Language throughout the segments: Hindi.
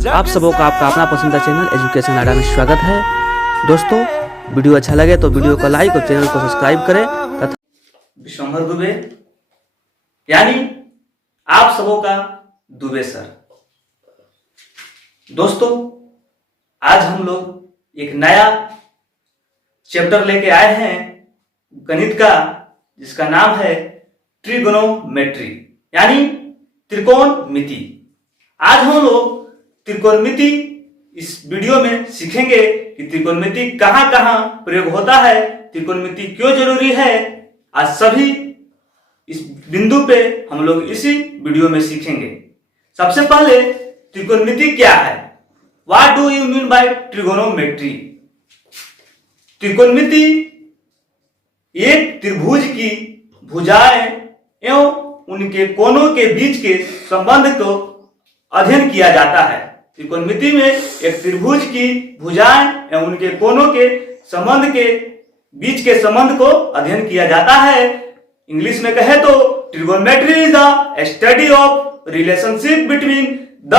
आप सबों का आपका अपना पसंदीदा चैनल एजुकेशन अड्डा में स्वागत है। दोस्तों, वीडियो अच्छा लगे तो वीडियो को लाइक और चैनल को सब्सक्राइब करें तथा विश्वंभर दुबे यानी आप सबों का दुबे सर। दोस्तों, आज हम लोग एक नया चैप्टर लेके आए हैं गणित का, जिसका नाम है ट्रिगोनोमेट्री यानी त्रिकोणमिति। आज हम लोग त्रिकोणमिति इस वीडियो में सीखेंगे कि त्रिकोणमिति कहां कहां प्रयोग होता है, त्रिकोणमिति क्यों जरूरी है। आज सभी इस बिंदु पे हम लोग इसी वीडियो में सीखेंगे। सबसे पहले त्रिकोणमिति क्या है, what do you mean by trigonometry. त्रिकोणमिति एक त्रिभुज की भुजाएं एवं उनके कोनों के बीच के संबंध को अध्ययन किया जाता है। त्रिकोणमिति में एक त्रिभुज की भुजाएं एवं उनके कोनों के संबंध के बीच के संबंध को अध्ययन किया जाता है। इंग्लिश में कहे तो trigonometry is the study of relationship between the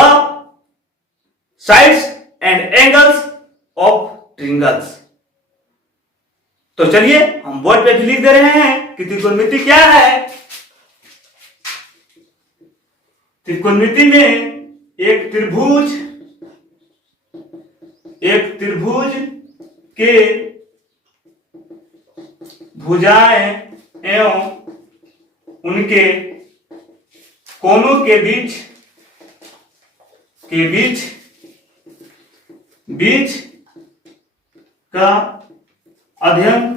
sides and angles of triangles. तो चलिए हम बोर्ड पे भी लिख दे रहे हैं कि त्रिकोणमिति क्या है। त्रिकोणमिति में एक त्रिभुज के भुजाएं एवं उनके कोनों के बीच का अध्ययन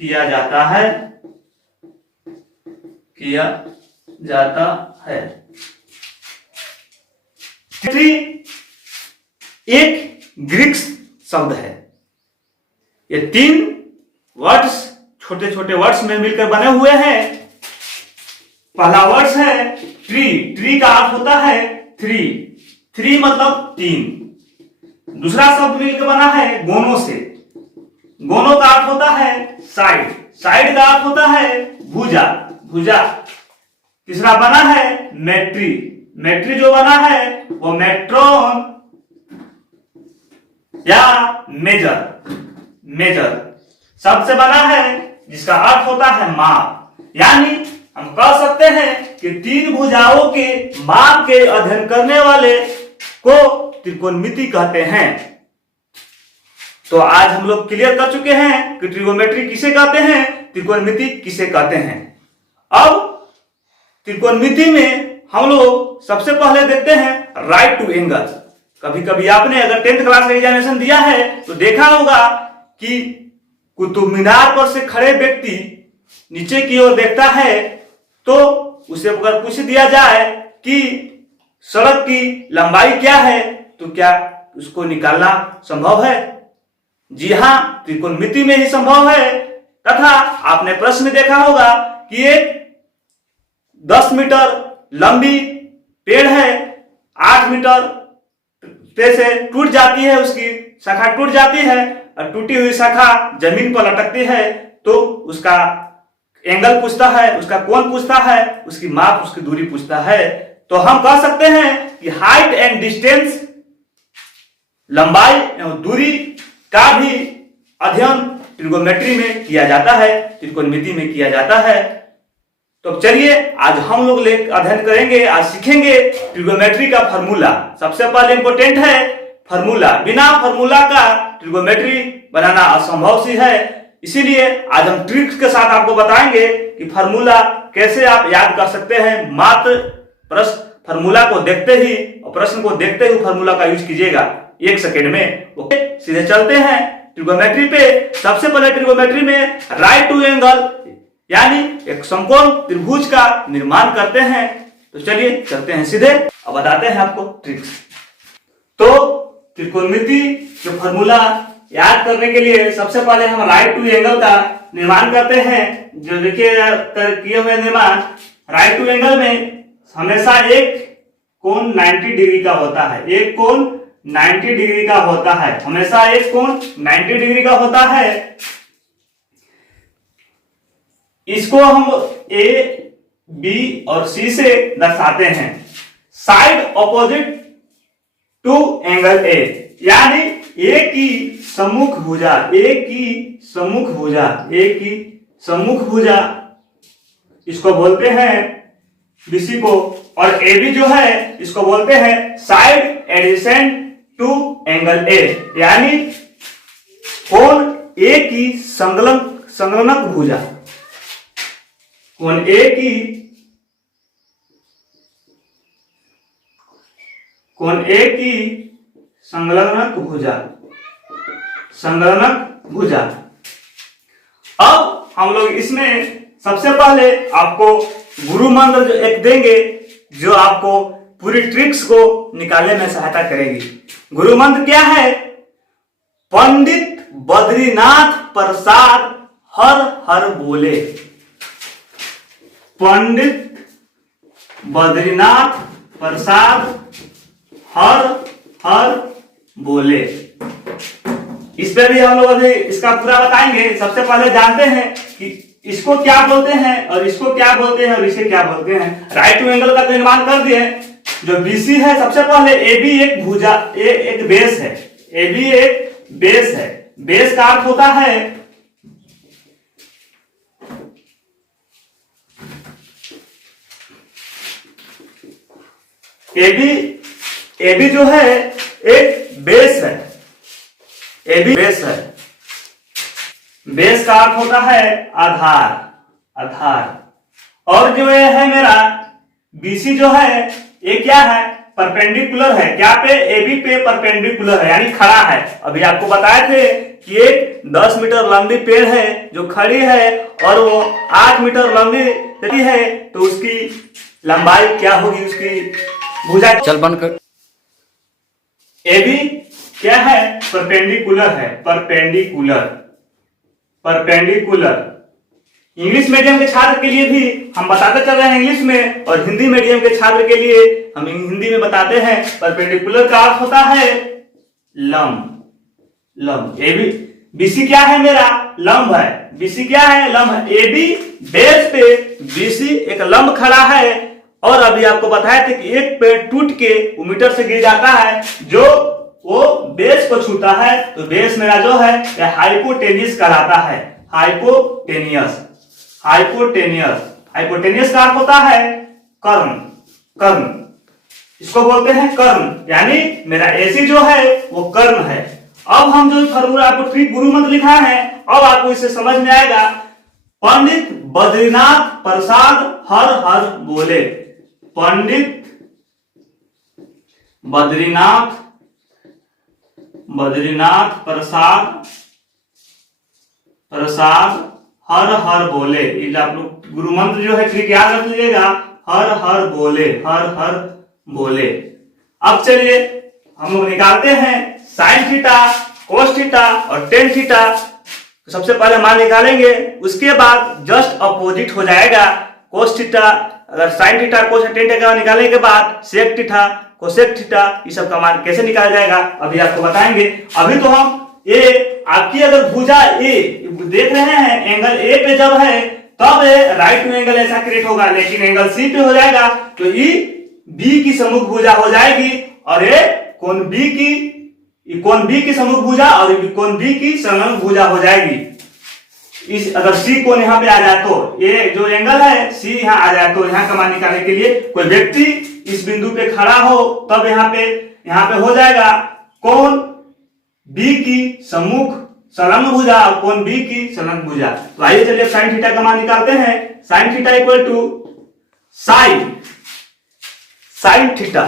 किया जाता है। एक ग्रीक शब्द है। ये 3 वर्ड्स छोटे छोटे वर्ड्स में मिलकर बने हुए हैं। पहला वर्ड्स है ट्री का अर्थ होता है थ्री मतलब 3। दूसरा शब्द मिलकर बना है गोनों से, गोनों का अर्थ होता है साइड का अर्थ होता है भुजा। तीसरा बना है मेट्री जो बना है वो मेट्रोन या मेजर शब्द से बना है, जिसका अर्थ होता है माप। यानी हम कह सकते हैं कि 3 भुजाओं के माप के अध्ययन करने वाले को त्रिकोणमिति कहते हैं। तो आज हम लोग क्लियर कर चुके हैं कि ट्रिगोनोमेट्री किसे कहते हैं, त्रिकोणमिति किसे कहते हैं। अब त्रिकोणमिति में हम लोग सबसे पहले देखते हैं राइट टू एंगल। कभी कभी आपने अगर 10th क्लास का एग्जामिनेशन दिया है तो देखा होगा कि कुतुब मीनार पर से खड़े व्यक्ति नीचे की ओर देखता है तो उसे अगर पूछ दिया जाए कि सड़क की लंबाई क्या है तो क्या उसको निकालना संभव है? जी हां, त्रिकोणमिति में ही संभव है। तथा आपने प्रश्न में देखा होगा कि एक 10 मीटर लंबी पेड़ है, 8 मीटर पे से टूट जाती है, उसकी शाखा टूट जाती है और टूटी हुई शाखा जमीन पर लटकती है तो उसका एंगल पूछता है, उसका कोण पूछता है, उसकी माप, उसकी दूरी पूछता है। तो हम कह सकते हैं कि हाइट एंड डिस्टेंस, लंबाई एवं दूरी का भी अध्ययन ट्रिगोनोमेट्री में किया जाता है, त्रिकोणमिति में किया जाता है। तो चलिए आज हम लोग अध्ययन करेंगे, आज सीखेंगे ट्रिगोनोमेट्री का फार्मूला। सबसे पहले इंपॉर्टेंट है फार्मूला। बिना फार्मूला का ट्रिगोनोमेट्री बनाना असंभव सी है। इसीलिए आज हम ट्रिक्स के साथ आपको बताएंगे कि फार्मूला कैसे आप याद कर सकते हैं। मात्र प्रश्न फार्मूला को देखते ही और प्रश्न को देखते ही फार्मूला का यूज कीजिएगा 1 सेकेंड में। ओके, सीधे चलते हैं ट्रिगोनोमेट्री पे। सबसे पहले ट्रिगोनोमेट्री में राइट टू एंगल यानी एक समकोण त्रिभुज का निर्माण करते हैं। तो चलिए चलते हैं सीधे, अब बताते हैं आपको ट्रिक्स। तो त्रिकोणमिति के फार्मूला याद करने के लिए सबसे पहले हम राइट टू एंगल का निर्माण करते हैं। जो देखिए किए हुए निर्माण, राइट टू एंगल में हमेशा एक कोण 90 डिग्री का होता है, एक कोण 90 डिग्री का होता है, हमेशा एक कोण 90 डिग्री का होता है। इसको हम ए, बी और सी से दर्शाते हैं। Side opposite to angle A, यानी ए की सम्मुख भुजा, ए की सम्मुख भुजा, ए की सम्मुख भुजा इसको बोलते हैं बीसी को, और ए बी जो है इसको बोलते हैं साइड एडिसेंट टू एंगल ए, यानी कोण ए की संलग्नक भुजा, कोण ए की संलग्नक भुजा, संलग्नक भुजा। अब हम लोग इसमें सबसे पहले आपको गुरु मंत्र जो एक देंगे, जो आपको पूरी ट्रिक्स को निकालने में सहायता करेगी। गुरु मंत्र क्या है? पंडित बद्रीनाथ प्रसाद हर हर बोले, पंडित बद्रीनाथ प्रसाद हर हर बोले। इस पे भी हम लोग अभी इसका पूरा बताएंगे। सबसे पहले जानते हैं कि इसको क्या बोलते हैं और इसको क्या बोलते हैं और इसे क्या बोलते हैं। राइट टू एंगल का तो निर्माण कर दिए। जो बीसी है, सबसे पहले ए बी एक भुजा, एक बेस है, ए बी एक बेस है। बेस का अर्थ होता है ए बी जो है एक बेस है, ए बी बेस है। बेस का अर्थ होता है आधार, आधार। और जो ये है मेरा बीसी जो है ये क्या है? परपेंडिकुलर है। क्या पे? ए बी पे परपेंडिकुलर है, यानी खड़ा है। अभी आपको बताए थे कि एक 10 मीटर लंबी पेड़ है जो खड़ी है और वो 8 मीटर लंबी है, तो उसकी लंबाई क्या होगी? उसकी भुजा चल बंद कर। ए बी क्या है? परपेंडिकुलर है, परपेंडिकुलर, परपेंडिकुलर। इंग्लिश मीडियम के छात्र के लिए भी हम बताते चल रहे हैं इंग्लिश में, और हिंदी मीडियम के छात्र के लिए हम हिंदी में बताते हैं। परपेंडिकुलर का अर्थ होता है लंब, लंब। ए बी बीसी क्या है? मेरा लंब है। बीसी क्या है? लंब है। ए बी बेस पे बीसी एक लंब खड़ा है, और अभी आपको बताया था कि एक पेड़ टूट के वो मीटर से गिर जाता है, जो वो बेस को छूता है, तो बेस मेरा जो है यह हाइपोटेनियस कहलाता है। Hypotenuse, hypotenuse. हाइपोटेनियस का अर्थ होता है कर्ण, कर्ण। इसको बोलते हैं कर्ण, यानी मेरा एसी जो है वो कर्ण है। अब हम जो फॉर्मूला आपको ट्रिक गुरु मंत्र लिखा है, अब आपको इससे समझ में आएगा। पंडित बद्रीनाथ प्रसाद हर हर बोले, पंडित बद्रीनाथ प्रसाद हर हर बोले। ये आप लोग गुरु मंत्र जो है ट्रिक याद रख लीजिएगा, हर हर बोले, हर हर बोले। अब चलिए हम लोग निकालते हैं साइन थीटा, कोस थीटा और टेन थीटा। तो सबसे पहले मान निकालेंगे, उसके बाद जस्ट अपोजिट हो जाएगा कोस थीटा। अगर साइन थीटा, कोस टेन थीटा निकालने के बाद सेक थीटा, कोसेक थीटा, ये सब का मान कैसे निकाला जाएगा अभी आपको बताएंगे। अभी तो हम ए आपकी अगर भुजा ए देख रहे हैं, एंगल ए पे जब है तब राइट टू एंगल ऐसा क्रिएट होगा, लेकिन एंगल सी पे हो जाएगा तो ई बी की सम्मुख भुजा हो जाएगी, और ये कोण बी की सम्मुख भुजा और कोण बी की संलग्न भुजा हो जाएगी। इस अगर सी कोण यहाँ पे आ जाए तो ये जो एंगल है सी यहाँ आ जाए, तो यहाँ का मान निकालने के लिए कोई व्यक्ति इस बिंदु पे खड़ा हो तब यहाँ पे हो जाएगा कोण बी की सम्मुख संलग्न भुजा और कोण बी की संलग्न भुजा। तो आइए चलिए साइन थीटा का मान निकालते हैं। Sine theta equal to sine theta.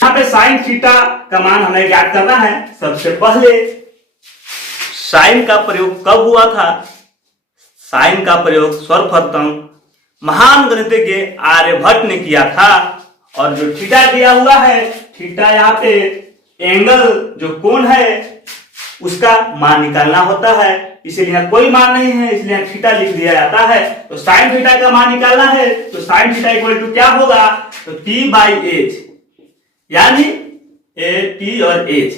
यहाँ पे साइन थीटा का मान हमें ज्ञात करना है। सबसे पहले साइन का प्रयोग कब हुआ था? साइन का प्रयोग सर्वप्रथम महान गणितज्ञ आर्यभट्ट ने किया था। और जो थीटा दिया हुआ है, थीटा यहाँ पे एंगल जो कोण है उसका मान निकालना होता है, इसीलिए यहाँ कोई मान नहीं है, इसलिए यहाँ थीटा लिख दिया जाता है। तो साइन थीटा का मान निकालना है, तो साइन थीटा इक्वल टू क्या होगा? तो टी बाई एच, यानी ए टी और एच।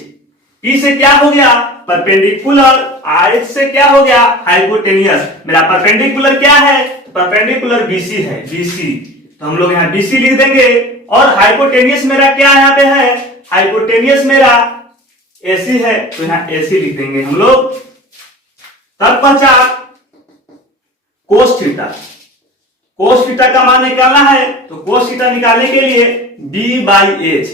टी से क्या हो गया? परपेंडिकुलर, एच से क्या हो गया? हाइपोटेनियस। मेरा परपेंडिकुलर क्या है? परपेंडिकुलर बीसी है, बीसी। तो हम लोग यहाँ बीसी लिख देंगे, और हाइपोटेनियस मेरा क्या यहाँ पे है, हाइपोटेनियस मेरा AC है, तो यहाँ AC लिख देंगे हम लोग। तत्पश्चात कोस थीटा, कोस थीटा का मान निकालना है, तो कोस थीटा निकालने के लिए B बाई एच,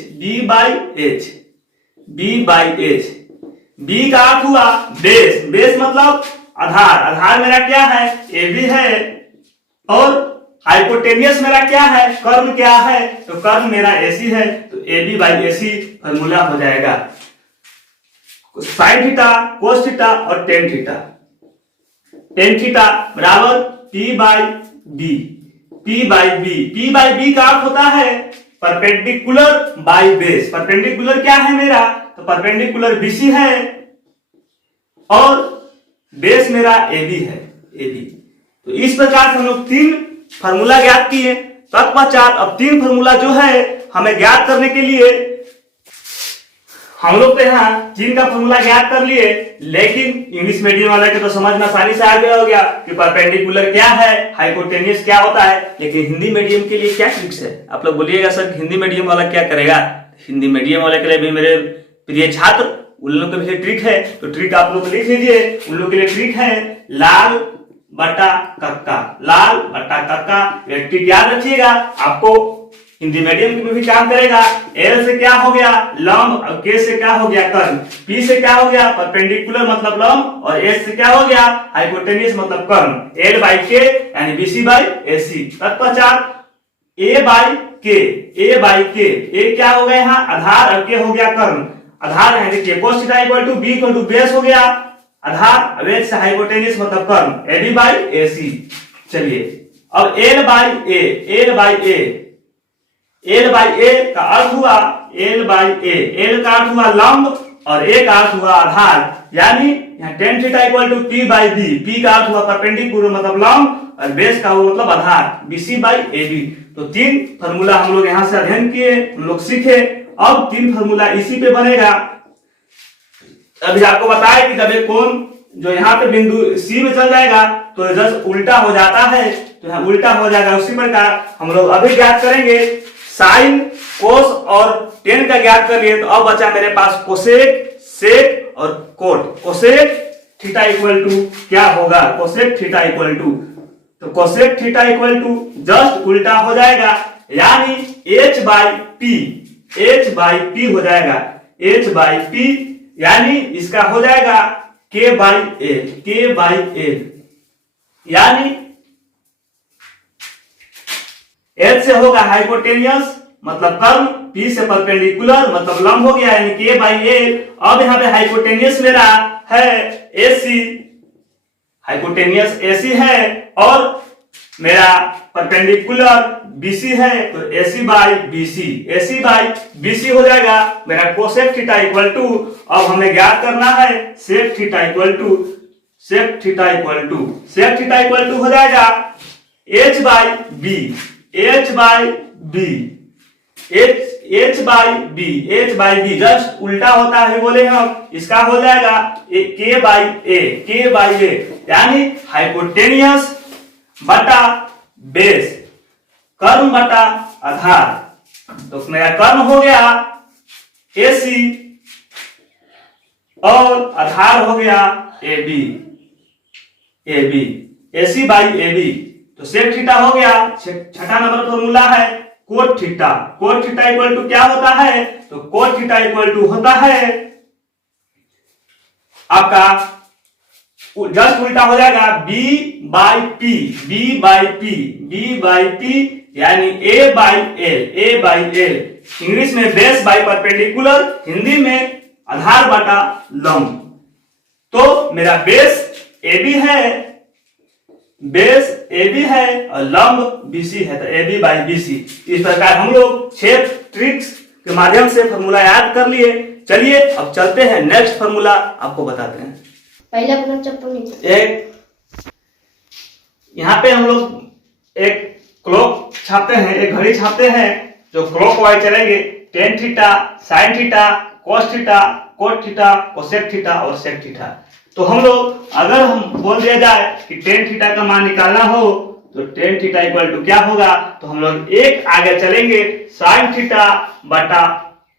बी का अर्थ हुआ बेस, बेस मतलब आधार, आधार मेरा क्या है AB है, और हाइपोटेनियस मेरा क्या है, कर्ण क्या है, तो कर्ण मेरा AC है, तो AB बाई AC फॉर्मूला हो जाएगा। साइन थीटा, कोस थीटा और टेन थीटा, टेन थीटा बराबर P by B, P by B, P by B का अर्थ होता है परपेंडिकुलर बाई बेस, परपेंडिकुलर क्या है मेरा, तो परपेंडिकुलर BC है और बेस मेरा AB है, AB। तो इस प्रकार से हम लोग 3 फार्मूला ज्ञात किए। तत्पश्चात अब 3 फार्मूला जो है हमें ज्ञात करने के लिए हम लोग तो यहाँ 3 का फार्मूला ज्ञात कर लिए, लेकिन इंग्लिश मीडियम वाले के तो समझ में आसानी से आ गया हो गया कि परपेंडिकुलर क्या है, हाइपोटेनियस क्या होता है। लेकिन हिंदी मीडियम के लिए क्या ट्रिक्स है, आप लोग बोलिएगा सर हिंदी मीडियम वाला क्या करेगा। हिंदी मीडियम वाले के लिए भी मेरे प्रिय छात्र, उन लोगों के लिए ट्रिक है, तो ट्रिक आप लोग लिख लीजिए। उन लोगों के लिए ट्रिक है लाल बटा कक्का, लाल बटा कक्का, ये ट्रिक याद रखिएगा, आपको हिंदी मीडियम में भी काम करेगा। एल से क्या हो गया लंब, और के से क्या हो गया कर्ण, पी से क्या हो गया परपेंडिकुलर मतलब लंब, और एच से क्या हो गया हाइपोटेनियस मतलब कर्ण। एल बाई के यानी बीसी बाई एसी। तत्पश्चात ए बाई के, ए बाई के, ए क्या हो गया यहाँ आधार और के हो गया कर्ण। आधार है देखिए cos theta equal to B equal to base हो गया आधार, अब एच से हाइपोटेनियस मतलब कर्ण, एडी बाई एसी। चलिए अब L by A, L by A, L by A का अर्थ हुआ एल बाई ए, एल का अर्थ हुआ लंब और ए का अर्थ हुआ आधार, यानी यहाँ tan theta equal to P by B, P का अर्थ हुआ परपेंडिकुलर मतलब लंब और बेस का हुआ मतलब आधार, बीसी बाई ए बी। तो 3 फार्मूला हम लोग यहाँ से अध्ययन किए, हम लोग सीखे। अब 3 फार्मूला इसी पे बनेगा। अभी आपको बताया कि जब एक कोण जो यहाँ पे बिंदु सी में चल जाएगा तो जस्ट उल्टा हो जाता है, तो यहाँ उल्टा हो जाएगा। उसी प्रकार हम लोग अभी ज्ञात करेंगे साइन, कोस और टेन का ज्ञात कर लिए, तो अब बचा मेरे पास कोसेक, सेक और cot. Cosec theta equal to क्या होगा, कोसेक थीटा इक्वल टू, तो cosec theta equal to just उल्टा हो जाएगा, यानी h by P, h by P हो जाएगा, h बाई पी, यानी इसका हो जाएगा k by L, k by L, यानी H से होगा हाइपोटेनियस मतलब कर्ण, P से परपेंडिकुलर मतलब लंब हो गया यानी K बाई एल। अब यहाँ पे हाइपोटेनियस मेरा है AC, हाइपोटेनियस AC है और मेरा परपेंडिकुलर BC है, तो AC by BC, AC by BC हो जाएगा मेरा कोसेक थीटा इक्वल टू। अब हमें ज्ञात करना है sec theta equal to, sec theta equal to, sec theta equal to हो जाएगा H by B, H by B, H by B, H by B just उल्टा होता है बोले हम, इसका हो जाएगा K by A, K by A, यानी हाइपोटेनियस बटा बेस, कर्ण बटा आधार। तो मेरा कर्ण हो गया AC और आधार हो गया AB, AB, AC by AB। तो सेक थीटा हो गया, छठा नंबर फॉर्मूला है cot theta. Cot theta equal to क्या होता है, तो कोट थीटा इक्वल टू होता है आपका जस्ट उल्टा हो जाएगा B by P, B by P, B by P, यानी A by L, A by L। English में बेस बाई परपेंडिकुलर, हिंदी में आधार बटा लंब। तो मेरा बेस AB है, बेस AB है और लंब BC है, तो AB बाई BC। इस प्रकार हम लोग 6 ट्रिक्स के माध्यम से फॉर्मूला याद कर लिए। चलिए अब चलते हैं नेक्स्ट फॉर्मूला आपको बताते हैं। पहले अपना चप्पल नीचे। एक यहाँ पे हम लोग एक क्लॉक छापते हैं, एक घड़ी छापते हैं जो क्लॉक वाइज चलेंगे। Tan theta, sign theta, cos theta, cot theta, cosec theta और सेक थीटा। तो हम लोग अगर हम बोल दिया जाए कि टेन थीटा का मान निकालना हो तो टेन थीटा इक्वल टू क्या होगा, तो हम लोग एक आगे चलेंगे साइन थीटा बटा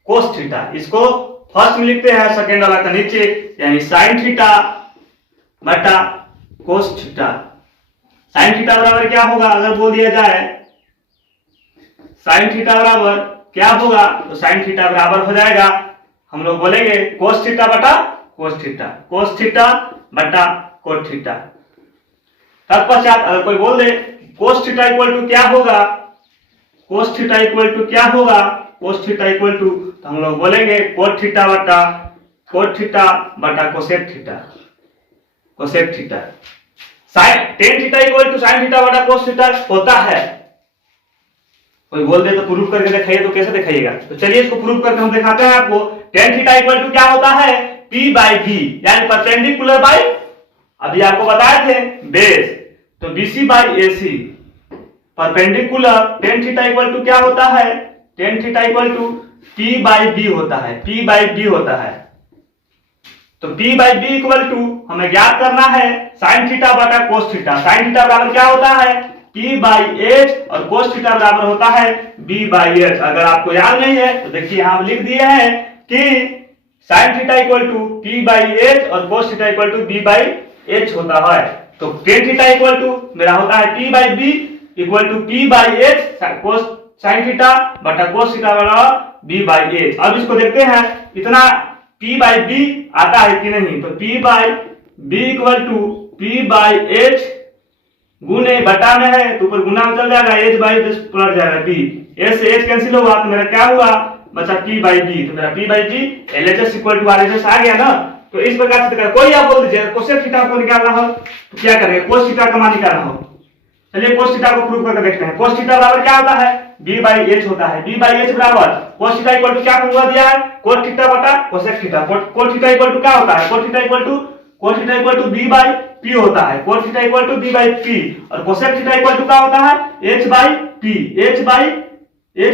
कोस थीटा। इसको फर्स्ट में लिखते हैं, सेकेंड वाला का नीचे, यानी साइन थीटा बटा कोस थीटा। साइन थीटा बराबर क्या होगा, अगर बोल दिया जाए साइन थीटा बराबर क्या होगा, तो साइन थीटा बराबर हो जाएगा, हम लोग बोलेंगे कोस थीटा बटा कोस थीटा, कोस थीटा बटा कोस थीटा। तत्पश्चात अगर कोई बोल दे कोस थीटा इक्वल टू क्या होगा, कोस थीटा इक्वल टू क्या होगा, कोस थीटा इक्वल टू, तो हम लोग बोलेंगे कोस थीटा बटा cosec theta, cosec theta. Sine tan theta equal to sine theta बटा कोस थीटा होता है। कोई बोल दे तो प्रूफ करके दिखाइए, तो कैसे दिखाइएगा, तो चलिए इसको प्रूफ करके हम दिखाते हैं आपको। टेन थीटा इक्वल टू क्या होता है, P बाई बी, यानी परपेंडिकुलर बाई, अभी आपको बताए थे बेस, तो BC by AC perpendicular. Tan theta equal to क्या होता है, tan theta equal to P by B होता है, P बाई बी होता है। तो P by B equal to हमें ज्ञात करना है साइन थीटा बटा कोस थीटा। साइन थीटा बराबर क्या होता है, P बाई एच, और कोस थीटा बराबर होता है B बाई एच। अगर आपको याद नहीं है तो देखिए यहां हम लिख दिए हैं कि sine theta equal to P by H और cos theta equal to B by H होता है। तो टेन थीटा इक्वल टू मेरा होता है P by B equal to P by H cos sine theta बटा कोस थीटा बराबर B बाई एच। अब इसको देखते हैं इतना P बाई बी आता है कि नहीं, तो P by B equal to P by H गुने बटा में है तो ऊपर गुना में चल जाएगा, एच बाई पलट जाएगा P, एच से एच कैंसिल होगा तो मेरा क्या हुआ बचा P बाई बी, तो मेरा P by B LHS equal to RHS आ गया ना। तो इस प्रकार से कोई आप बोल दीजिए कोसेक थीटा को निकालना हो तो क्या करेंगे, कोस थीटा का मान निकालना हो। चलिए कोस थीटा को प्रूव करके देखते हैं। कोस थीटा बराबर क्या होता है, B बाई एच होता है। B बाई एच बराबर कोस थीटा इक्वल टू क्या फॉर्मूला दिया है, कोस थीटा बटा cosec theta. Cos theta equal to क्या होता है, cos theta equal to B by P होता है, cos theta equal to B by P, और कोसेक थीटा इक्वल टू क्या होता है, H by P, H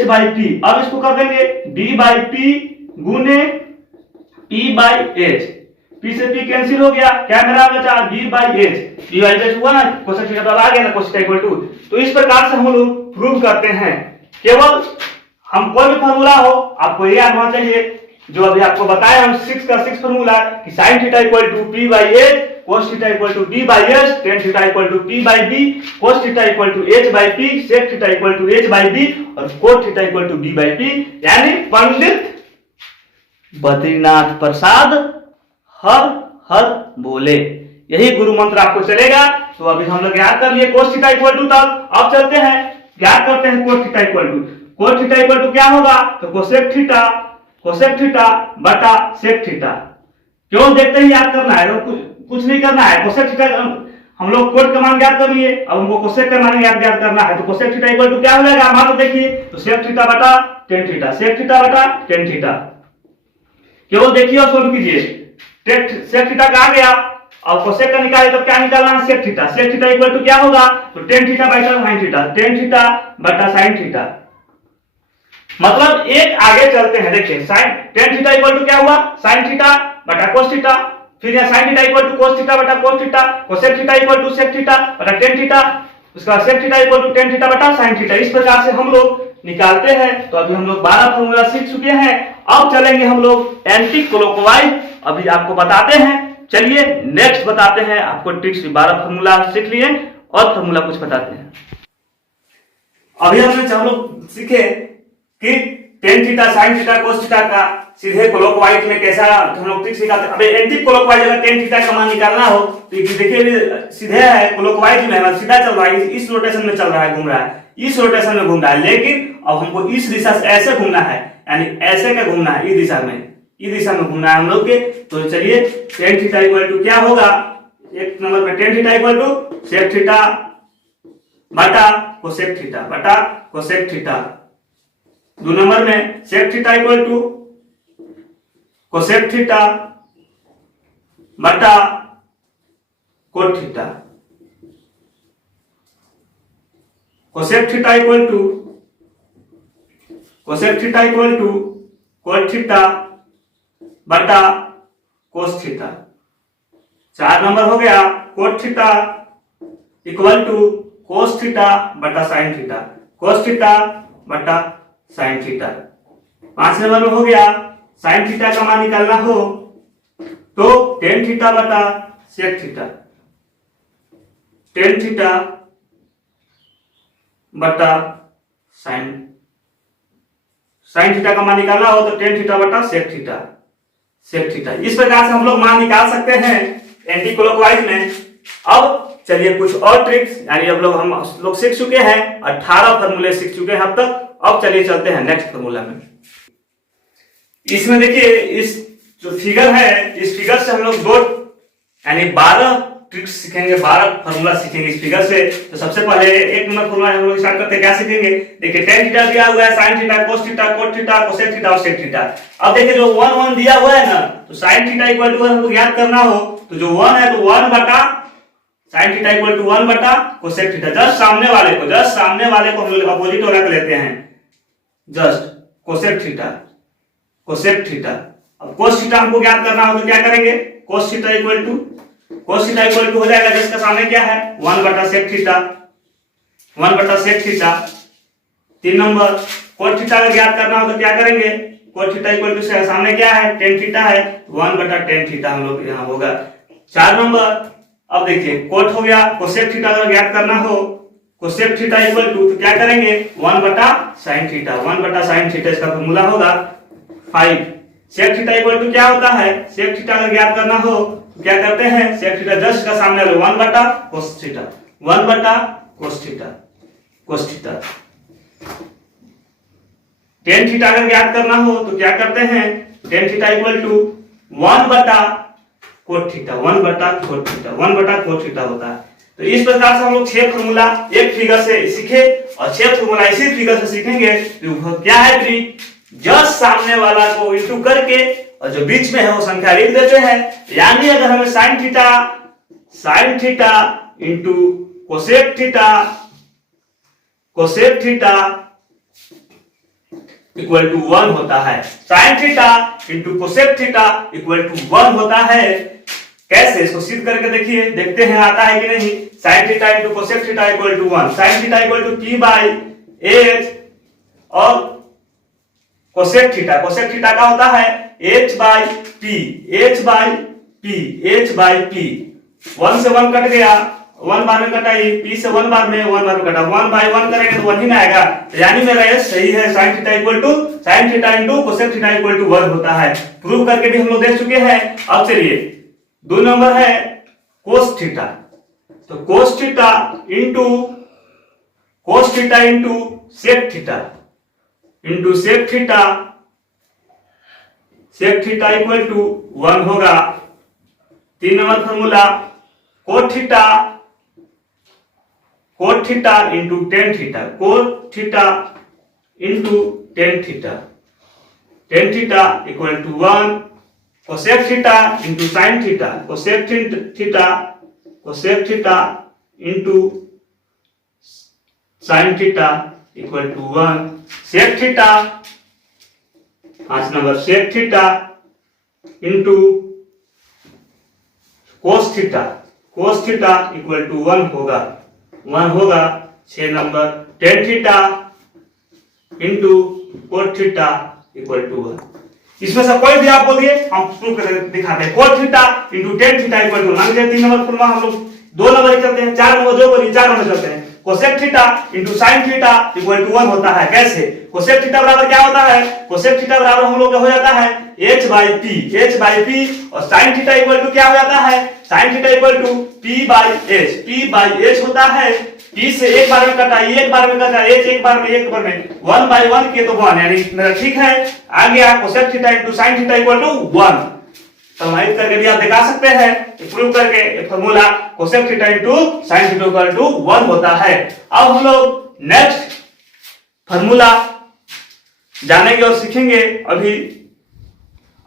by P। अब इसको कर देंगे B बाई P गुने P बाई H, P से P कैंसिल हो गया, क्या मेरा बचा B by H, B by H हुआ ना, कोसेक थीटा आ गया ना, कोस थीटा इक्वल टू। तो इस प्रकार से हम लोग प्रूव करते हैं। केवल हम कोई भी फार्मूला हो आपको ये याद होना चाहिए, जो अभी आपको बताया हम 6 का 6 फार्मूला कि sin theta equal to P by H, cos theta equal to B by S, tan theta equal to P by B, cos theta equal to H by P, sec theta equal to H by B, और cot theta equal to B by P। यानी पंडित बद्रीनाथ प्रसाद हर हर बोले, यही गुरु मंत्र आपको चलेगा। तो अभी हम लोग याद कर लिए cos थीटा इक्वल टू तक। अब चलते हैं याद करते हैं cot theta equal to. cot theta equal to क्या होगा, तो कोसेक थीटा बटा सेक थीटा। क्यों देखते ही याद करना है, तो कुछ नहीं करना है। कोसेक थीटा हम लोग कोट का मान ज्ञात कर लिए, अब हमको कोसेक का मान ज्ञात करना है। तो कोसेक थीटा इक्वल टू क्या हो जाएगा, मान तो देखिए, तो सेक थीटा बटा टेन थीटा, सेक थीटा बटा टेन थीटा। केवल देखिए और सोल्व कीजिए, सेक थीटा का आ गया, और कोसेक का निकाले तो क्या निकालना है, sec theta. Sec theta equal to क्या होगा, तो टेन थीटा बटा साइन थीटा, टेन थीटा बटा साइन थीटा। मतलब एक आगे चलते हैं, देखिए sine tan theta equal to क्या हुआ, साइन थीटा बटा कोस थीटा, फिर यहाँ sine theta equal to cos theta बटा cos theta, cosec theta equal to sec theta बटा टेन थीटा, उसका बाद sec theta equal to tan theta बटा साइन थीटा। इस प्रकार से हम लोग निकालते हैं। तो अभी हम लोग 12 फॉर्मूला सीख चुके हैं। अब चलेंगे हम लोग एंटी क्लॉकवाइज, अभी आपको बताते हैं। चलिए नेक्स्ट बताते हैं आपको ट्रिक्स। 12 फॉर्मूला सीख लिए और फॉर्मूला कुछ बताते हैं। अभी हम लोग सीखे कि tan theta sine theta cos theta का सीधे क्लॉकवाइज में कैसा हम लोग ट्रिक सिखाते हैं। अब एंटी क्लॉकवाइज अगर टेन थीटा का मान निकालना हो तो देखिए सीधे है, क्लॉकवाइज में सीधा चल रहा है, इस रोटेशन में चल रहा है, घूम रहा है, इस रोटेशन में घूम रहा है। लेकिन अब हमको इस दिशा से ऐसे घूमना है, यानी ऐसे का घूमना है, इस दिशा में घूमना है हम लोग के। तो चलिए टेन थीटा इक्वल टू क्या होगा, एक नंबर में tan theta equal to sec theta बटा कोसेक थीटा बटा कोसेक थीटा। 2 नंबर में sec theta equal to cosec theta बटा cot theta. Cosec theta equal to cot theta बटा कोस थीटा। 4 नंबर हो गया cot theta equal to cos theta बटा साइन थीटा, कोस थीटा बटा साइन थीटा। 5 नंबर में हो गया साइन थीटा का मान निकालना हो तो टेन थीटा बटा सेक थीटा, टेन थीटा बटा साइन थीटा का मान निकालना हो तो टेन थीटा बटा सेक थीटा, सेक थीटा। इस प्रकार से हम लोग मान निकाल सकते हैं एंटी क्लॉकवाइज में। अब चलिए कुछ और ट्रिक्स, यानी अब हम लोग सीख चुके हैं 18 फॉर्मूले सीख चुके हैं अब तक। अब चलिए चलते हैं नेक्स्ट फॉर्मूला में। इसमें देखिए इस जो फिगर है, इस फिगर से हम लोग दो यानी 12 ट्रिक्स सीखेंगे, 12 फॉर्मूला सीखेंगे इस फिगर से। तो सबसे पहले एक नंबर फॉर्मूला हम लोग स्टार्ट करते हैं, क्या सीखेंगे? देखिए टेन थीटा दिया हुआ है, sine theta, cos theta, cot theta, cosec theta और सेक थीटा। अब देखिए जो 1 1 दिया हुआ है ना, तो साइन थीटा इक्वल टू हम लोग याद करना हो तो जो 1 है तो 1 बटा साइन थीटा इक्वल टू 1 बटा कोसेक थीटा। जस्ट सामने वाले को हम लोग अपोजिट वाला को लेते हैं, just cosec theta, cosec theta. अब कोस थीटा हमको ज्ञात करना हो तो क्या करेंगे? कोस थीटा इक्वल टू हो जाएगा जिसका सामने क्या है 1 बटा सेक थीटा, 1 बटा sec theta. 3 number cot theta का ज्ञात करना हो तो क्या करेंगे? कोट थीटा इक्वल टू सामने क्या है टेन थीटा है, 1 बटा टेन थीटा हम लोग यहाँ होगा। 4 नंबर अब देखिए कोट हो गया, कोसेक थीटा का ज्ञात करना हो, कोसेक थीटा इक्वल टू तो क्या करेंगे 1 बटा साइन थीटा, 1 बटा साइन थीटा इसका फॉर्मूला होगा 5। सेक थीटा इक्वल टू क्या होता है? सेक थीटा का ज्ञात करना हो तो क्या करते हैं? सेक थीटा जस्ट का सामने 1 बटा कोस थीटा, 1 बटा cos theta, cos theta. Tan theta का ज्ञात करना हो तो क्या करते हैं? टेन थीटा इक्वल टू 1 बटा कोट थीटा, 1 बटा कोट थीटा, 1 बटा कोट थीटा होता है। तो इस प्रकार से हम लोग 6 फॉर्मूला एक फिगर से सीखे और 6 फॉर्मूला इसी फिगर से सीखेंगे। तो क्या है ट्रिक? जस्ट सामने वाला को इंटू करके और जो बीच में है वो संख्या लिख देते हैं। यानी अगर हमें sine theta into cosec theta equal to 1 होता है, sine theta into cosec theta equal to 1 होता है। कैसे? इसको सिद्ध करके देखिए, देखते हैं आता है कि नहीं। Sine theta into cosec theta equal to 1, sine theta equal to p by h और कोसेक थीटा का होता है h बाई p। 1 से 1 कट गया, 1 बार में कटा, p से 1 बार में कटा, 1 बाई 1 करेंगे तो 1 ही ना आएगा। यानी मेरा ये सही है, sine theta into cosec theta equal to 1 होता है। प्रूव करके भी हम लोग देख चुके हैं। अब चलिए 2 नंबर है कोस थीटा। तो cos theta into sec theta equal to 1 होगा। 3 number formula cot theta into tan theta, cot theta into tan theta equal to 1। Cosec theta into sine theta, cosec theta into sine theta equal to 1। Sec theta 5 number sec theta into cos theta equal to 1 होगा। 6 number tan theta into cot theta equal to 1। इसमें से कोई भी आप बोलिए, हम प्रूव करके दिखाते हैं। Cot theta into tan theta equal to, मान लीजिए 3 नंबर फॉर्मूला हम लोग 2 नंबर चलते हैं, 4 नंबर जो बोलिए 4 नंबर चलते हैं। Cosec theta into sine theta equal to 1 होता है। कैसे? कोसेक थीटा बराबर क्या होता है? कोसेक थीटा बराबर हम लोग का हो जाता है h बाई p और साइन थीटा इक्वल टू क्या हो जाता है? Sine theta equal to p by h होता है। p से एक बार में कटा, एक बार में कटा, h एक बार में 1 बाई 1 के तो 1, यानी मेरा ठीक है। आ गया cosec theta into sine theta equal to 1। समाहित करके भी आप दिखा सकते हैं, प्रूव करके formula cosec theta into sine theta equal to 1 होता है। अब हम लोग नेक्स्ट फॉर्मूला जानेंगे और सीखेंगे।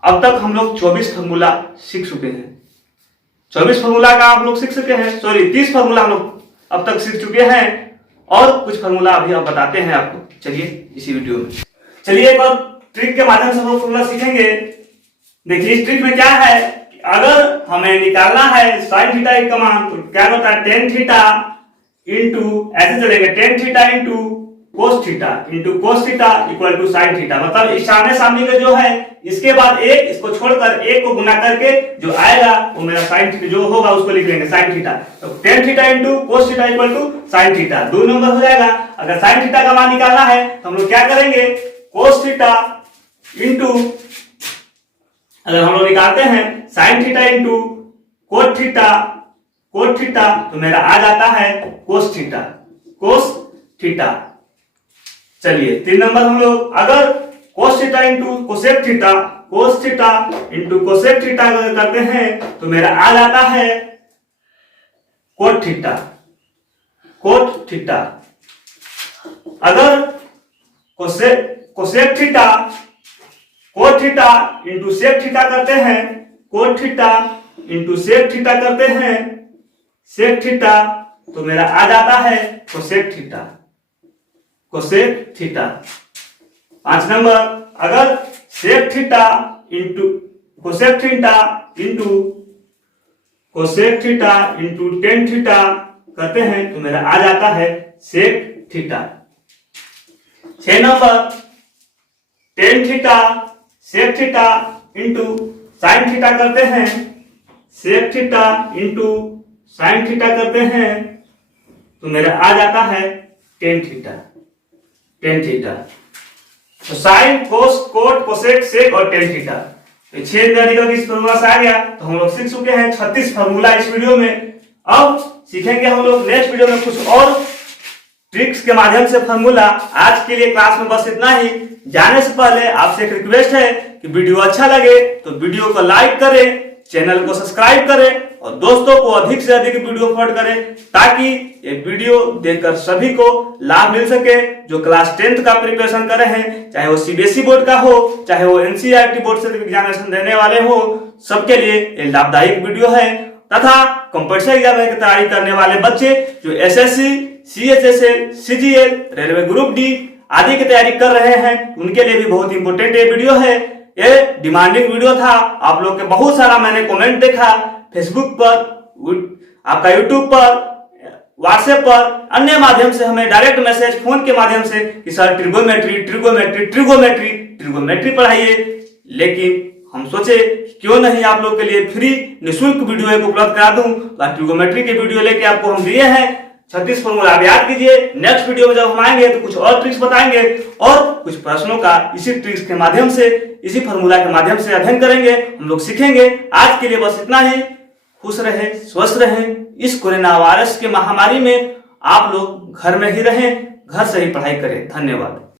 अब तक हम लोग 24 फॉर्मूला सीख चुके हैं, 24 फॉर्मूला का आप लोग सीख चुके हैं, सॉरी 30 फॉर्मूला हम लोग अब तक सीख चुके हैं और कुछ फॉर्मूला अभी हम बताते हैं आपको। चलिए इसी वीडियो में एक और ट्रिक के माध्यम से हम लोग फॉर्मूला सीखेंगे। देखिए इस ट्रिक में क्या है, अगर हमें निकालना है साइन थीटा का मान तो क्या होता है टेन थीटा इंटू ऐसे चलेंगे tan theta into cos theta equal to sine theta. मतलब इस सामने सामने का जो है इसके बाद एक, इसको छोड़कर एक को गुना करके जो आएगा वो मेरा साइन थीटा जो होगा उसको लिख लेंगे साइन थीटा। तो tan theta into cos theta equal to sine theta 2 number हो जाएगा। अगर साइन थीटा का मान निकालना है तो हम लोग क्या करेंगे, कोस थीटा इंटू, अगर हम लोग निकालते हैं sine theta into cot theta तो मेरा आ जाता है कोस थीटा। चलिए 3 नंबर हम लोग अगर cos theta into cosec theta अगर करते हैं तो मेरा आ जाता है कोट थीटा। अगर cosec theta cot theta into sec theta करते हैं, cot theta into sec theta करते हैं, सेक थीटा तो मेरा आ जाता है कोसेक थीटा। 5 नंबर अगर sec theta into cosec theta into tan theta करते हैं तो मेरा आ जाता है sec theta. 6 number tan theta sec theta into sine theta करते हैं, sec theta into sine theta करते हैं तो मेरा आ जाता है टेन थीटा। तो sine cos cot cosec sec और टेन थीटा तो 6 निकल इस फॉर्मूला से आ गया। तो हम लोग सीख चुके हैं 36 फॉर्मूला इस वीडियो में। अब सीखेंगे हम लोग नेक्स्ट वीडियो में कुछ और ट्रिक्स के माध्यम से फॉर्मूला। आज के लिए क्लास में बस इतना ही। जाने से पहले आपसे एक रिक्वेस्ट है कि वीडियो अच्छा लगे तो वीडियो को लाइक करें, चैनल को सब्सक्राइब करें और दोस्तों को अधिक से अधिक वीडियो फॉरवर्ड करें ताकि ये वीडियो देखकर सभी को लाभ मिल सके। जो क्लास 10th का प्रिपरेशन कर रहे हैं, चाहे वो सीबीएसई बोर्ड का हो, चाहे वो एनसीईआरटी बोर्ड से एग्जामिनेशन देने वाले हो, सबके लिए ये लाभदायक वीडियो है। तथा कॉम्पिटिशन एग्जाम की तैयारी करने वाले बच्चे जो SSC, CHSL, CGL, railway group D आदि की तैयारी कर रहे हैं उनके लिए भी बहुत इंपॉर्टेंट ये वीडियो है। ये डिमांडिंग वीडियो था, आप लोग के बहुत सारा मैंने कमेंट देखा फेसबुक पर, आपका यूट्यूब पर, व्हाट्सएप पर, अन्य माध्यम से हमें डायरेक्ट मैसेज फोन के माध्यम से कि सर ट्रिगोमेट्री पढ़ाइए। लेकिन हम सोचे क्यों नहीं आप लोग के लिए फ्री निःशुल्क वीडियो एक उपलब्ध करा दूं। तो ट्रिगोमेट्री के वीडियो लेके आपको हम दिए हैं। 36 फॉर्मूला आप याद कीजिए। नेक्स्ट वीडियो में जब हम आएंगे तो कुछ और ट्रिक्स बताएंगे और कुछ प्रश्नों का इसी ट्रिक्स के माध्यम से, इसी फॉर्मूला के माध्यम से अध्ययन करेंगे, हम लोग सीखेंगे। आज के लिए बस इतना ही। खुश रहें, स्वस्थ रहें। इस कोरोना वायरस के महामारी में आप लोग घर में ही रहें, घर से ही पढ़ाई करें। धन्यवाद।